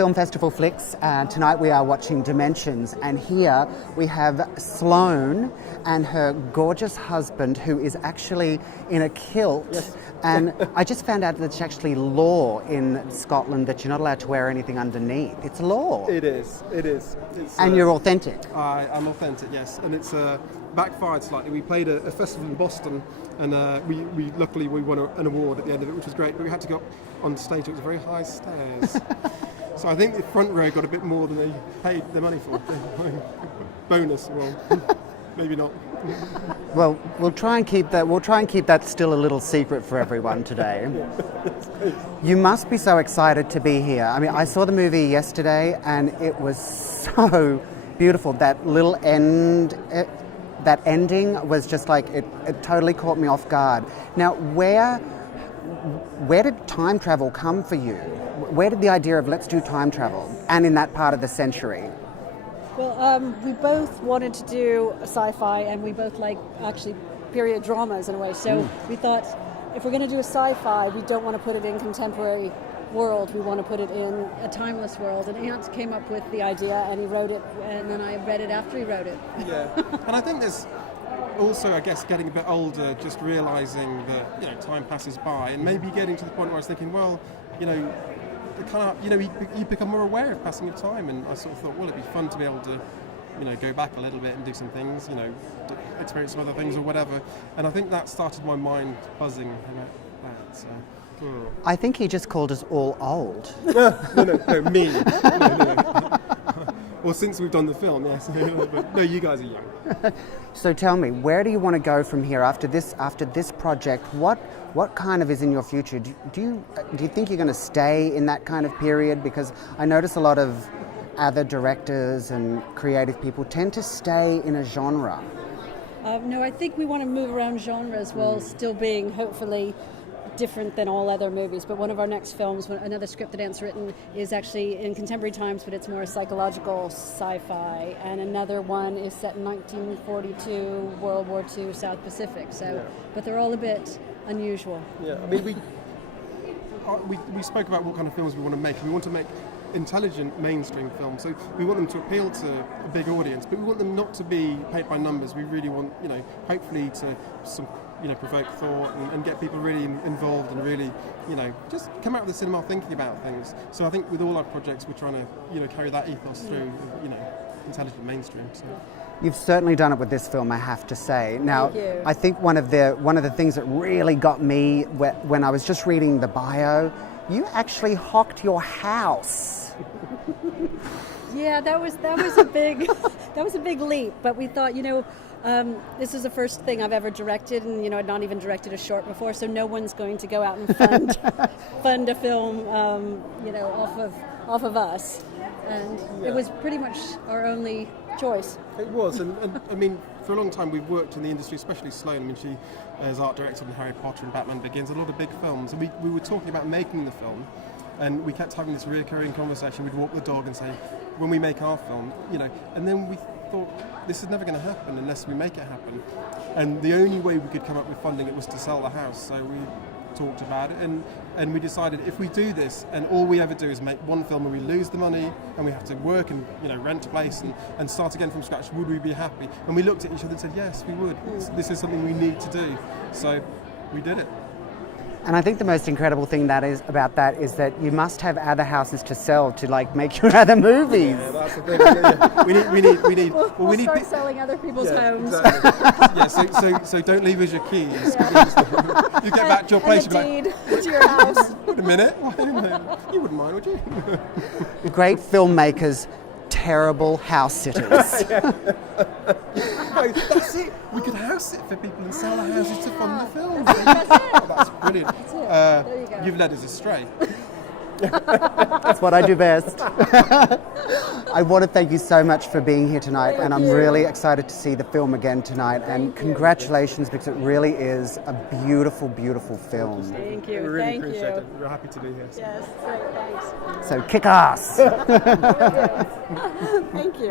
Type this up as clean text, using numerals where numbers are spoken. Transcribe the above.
Film Festival Flix. Tonight we are watching Dimensions, and here we have Sloane and her gorgeous husband, who is actually in a kilt. Yes. And I just found out that it's actually law in Scotland that you're not allowed to wear anything underneath. It's law. It is. It's, and you're authentic. I'm authentic, yes. And it's backfired slightly. We played a festival in Boston, and we luckily won an award at the end of it, which was great. But we had to go up on stage. It was very high stairs. So I think the front row got a bit more than they paid their money for. Bonus, well, maybe not. Well, we'll try and keep that still a little secret for everyone today. You must be so excited to be here. I mean, I saw the movie yesterday, and it was so beautiful. That little end, that ending was just like it totally caught me off guard. Now, where did time travel come for you? Where did the idea of let's do time travel, and in that part of the century? Well, we both wanted to do a sci-fi, and we both like actually period dramas in a way. So we thought, if we're going to do a sci-fi, we don't want to put it in contemporary world. We want to put it in a timeless world. And Ant came up with the idea, and he wrote it, and then I read it after he wrote it. Yeah, and I think there's also, I guess, getting a bit older, just realising that time passes by, and maybe getting to the point where I was thinking, well, you become more aware of passing of time, and I sort of thought, well, it'd be fun to be able to, go back a little bit and do some things, experience some other things or whatever. And I think that started my mind buzzing about that. So. I think he just called us all old. No, me. No. Well, since we've done the film, yes. But no, you guys are young. So tell me, where do you want to go from here after this project? What kind of is in your future? Do you think you're going to stay in that kind of period? Because I notice a lot of other directors and creative people tend to stay in a genre. No, I think we want to move around genres while still being hopefully different than all other movies. But one of our next films, another script that Ant's written, is actually in contemporary times, but it's more psychological sci-fi. And another one is set in 1942, World War II, South Pacific. So, but they're all a bit unusual. Yeah, I mean, we spoke about what kind of films we want to make. We want to make intelligent mainstream films. So we want them to appeal to a big audience, but we want them not to be paint by numbers. We really want, hopefully to provoke thought and get people really involved and really, just come out of the cinema thinking about things. So I think with all our projects, we're trying to, carry that ethos through, intelligent mainstream. So. You've certainly done it with this film, I have to say. Now, Thank you. I think one of the things that really got me when I was just reading the bio, you actually hocked your house. Yeah, that was a big leap. But we thought, this is the first thing I've ever directed, and I'd not even directed a short before, so no one's going to go out and fund a film, off of us, and it was pretty much our only choice. It was, and I mean, for a long time we've worked in the industry, especially Sloane. I mean, she is art director on Harry Potter and Batman Begins, a lot of big films, and we were talking about making the film. And we kept having this recurring conversation. We'd walk the dog and say, when we make our film, and then we thought, this is never going to happen unless we make it happen. And the only way we could come up with funding it was to sell the house. So we talked about it, and we decided if we do this, and all we ever do is make one film and we lose the money, and we have to work and rent a place and start again from scratch, would we be happy? And we looked at each other and said, yes, we would. This is something we need to do. So we did it. And I think the most incredible thing about that is that you must have other houses to sell to make your other movies. Yeah, that's the thing. Yeah. We need. We'll start selling other people's homes. Exactly. So don't leave us your keys. Yeah. You get back to your place. And a deed to your house. Wait a minute. You wouldn't mind, would you? Great filmmakers, terrible house sitters. No, that's it. We could house it for people and sell the houses to fund the film. That's brilliant. That's it. There you go. You've led us astray. That's what I do best. I want to thank you so much for being here tonight, and I'm really excited to see the film again tonight. And congratulations, because it really is a beautiful, beautiful film. Thank you. We really Thank appreciate you. it. We're happy to be here. Yes, great, thanks. So kick ass. Thank you.